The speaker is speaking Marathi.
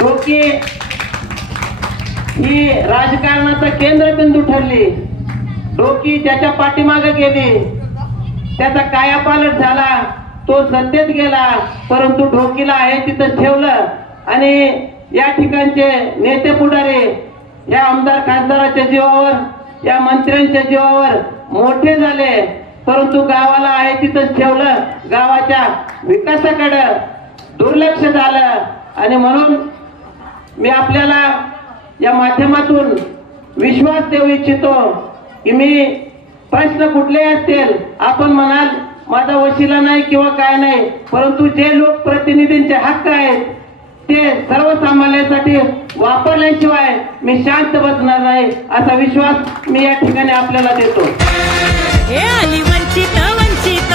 डोकी ही राजकारणाचा केंद्रबिंदू ठरली. डोकी ज्याच्या पाठीमागे गेली त्याचा कायापालट झाला, तो सत्तेत गेला, परंतु ढोकीला आहे तिथं ठेवलं. आणि या ठिकाणचे नेते पुढारी या आमदार खासदाराच्या जीवावर, या मंत्र्यांच्या जीवावर मोठे झाले, परंतु गावाला आहे तिथंच ठेवलं. गावाच्या विकासाकडे दुर्लक्ष झालं. आणि म्हणून मी आपल्याला या माध्यमातून विश्वास देऊ इच्छितो की मी प्रश्न कुठले असतील, आपण म्हणाल माझा वशिला नाही किंवा काय नाही, परंतु जे लोकप्रतिनिधींचे हक्क आहेत ते सर्वसामान्यांसाठी वापरल्याशिवाय मी शांत बसणार नाही, असा विश्वास मी या ठिकाणी आपल्याला देतो. हे आली वंचित वंचित